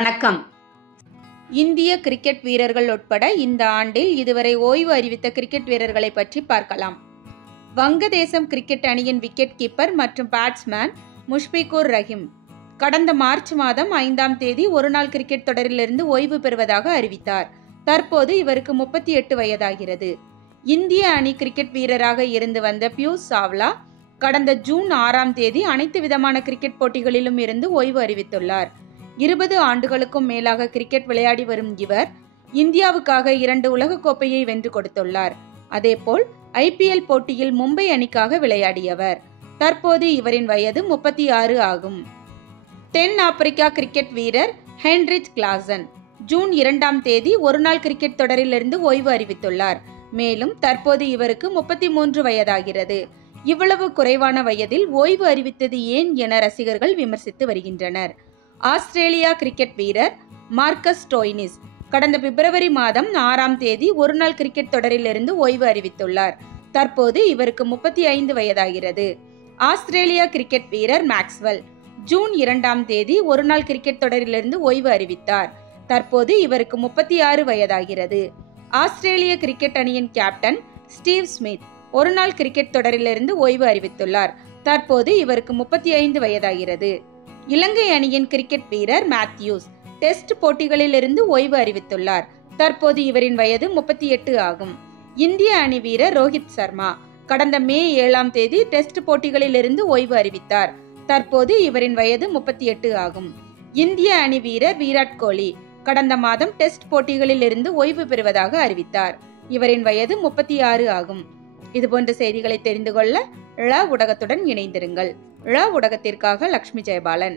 வணக்கம். இந்திய கிரிக்கெட் வீரர்கள் உட்பட இந்த ஆண்டில் இதுவரை ஓய்வு அறிவித்த கிரிக்கெட் வீரர்களை பற்றி பார்க்கலாம். வங்கதேசம் கிரிக்கெட் அணியின் விக்கெட் கீப்பர் மற்றும் பேட்ஸ்மேன் முஷ்பிகுர் ரஹீம் கடந்த மார்ச் மாதம் 5ஆம் தேதி ஒருநாள் கிரிக்கெட் தொடரிலிருந்து ஓய்வு பெறுவதாக அறிவித்தார். தற்போது இவருக்கு 38 வயதாகிறது. இந்திய அணி கிரிக்கெட் வீரராக இருந்து வந்த பியூஷ் சாவ்லா கடந்த ஜூன் 6ஆம் தேதி அனைத்து விதமான கிரிக்கெட் போட்டிகளிலும் இருந்து ஓய்வு அறிவித்துள்ளார். 20 ஆண்டுகளுக்கும் மேலாக கிரிக்கெட் விளையாடி வரும் இவர் இந்தியாவுக்காக 2 உலகக்கோப்பையை வென்று கொடுத்துள்ளார். அதேபோல் IPL போட்டியில் மும்பை அணிக்காக விளையாடியவர். தற்போது இவரின் வயது 36 ஆகும். தென் ஆப்பிரிக்கா கிரிக்கெட் வீரர் ஹென்ரிச் கிளாசன் ஜூன் 2ஆம் தேதி ஒருநாள் கிரிக்கெட் தொடரிலிருந்து ஓய்வு அறிவித்துள்ளார். மேலும் தற்போது இவருக்கு 33 வயதாகிறது. இவ்வளவு குறைவான வயதில் ஓய்வு அறிவித்தது ஏன் என ரசிகர்கள் விமர்சித்து வருகின்றனர். ஆஸ்திரேலியா கிரிக்கெட் வீரர் மார்க்கஸ் ஸ்டோய்னிஸ் கடந்த பிப்ரவரி மாதம் 6ஆம் தேதி ஒருநாள் கிரிக்கெட் தொடரிலிருந்து ஓய்வு அறிவித்துள்ளார். தற்போது இவருக்கு 35 வயதாகிறது. ஆஸ்திரேலியா கிரிக்கெட் வீரர் மேக்ஸ்வெல் ஜூன் 2ஆம் தேதி ஒருநாள் கிரிக்கெட் தொடரிலிருந்து ஓய்வு அறிவித்தார். தற்போது இவருக்கு 36 வயதாகிறது. ஆஸ்திரேலிய கிரிக்கெட் அணியின் கேப்டன் ஸ்டீவ் ஸ்மித் ஒருநாள் கிரிக்கெட் தொடரிலிருந்து ஓய்வு அறிவித்துள்ளார். தற்போது இவருக்கு 35 வயதாகிறது. இலங்கை அணியின் கிரிக்கெட் வீரர் மேத்யூஸ் டெஸ்ட் போட்டிகளில் இருந்து ஓய்வு அறிவித்துள்ளார். தற்போது இவரின் வயது 38 ஆகும். இந்திய அணி வீரர் ரோஹித் சர்மா கடந்த மே 7ஆம் தேதி டெஸ்ட் போட்டிகளில் இருந்து ஓய்வு அறிவித்தார். தற்போது இவரின் வயது 38 ஆகும். இந்திய அணி வீரர் விராட் கோலி கடந்த மாதம் டெஸ்ட் போட்டிகளில் இருந்து ஓய்வு பெறுவதாக அறிவித்தார். இவரின் வயது 36 ஆகும். இதுபோன்ற செய்திகளை தெரிந்து கொள்ள ழ ஊடகத்துடன் இணைந்திருங்கள். ழ ஊடகத்திற்காக லட்சுமி ஜெயபாலன்.